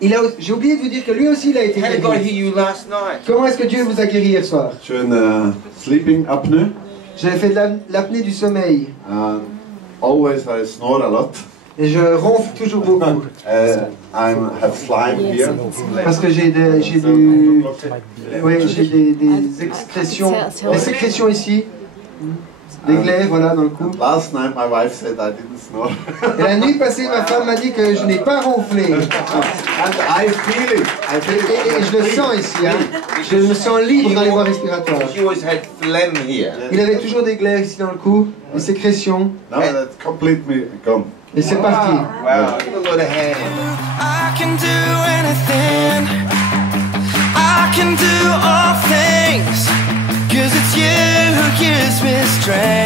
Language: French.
J'ai oublié de vous dire que lui aussi il a été How did God guéri. heal you last night? Comment est-ce que Dieu vous a guéri hier soir? Schön sleeping apnea. J'avais fait de l'apnée du sommeil. Always I snore a lot. Et je ronfle toujours beaucoup. I have slime here. Parce que j'ai des excrétions, des sécrétions ici. Des glaives, voilà, dans le cou. Last night my wife said I didn't snore. Et la nuit passée, ma femme m'a dit que je n'ai pas ronflé. And I feel it. Et je le sens ici, hein. Je me sens libre dans les voies respiratoires. You always had phlegm here. Il avait toujours des glaives ici dans le cou, des sécrétions. Now that's completely gone. Et c'est parti. Wow, give a lot of hand. I can do anything. I can do all things. 'Cause it's you who gives me strength.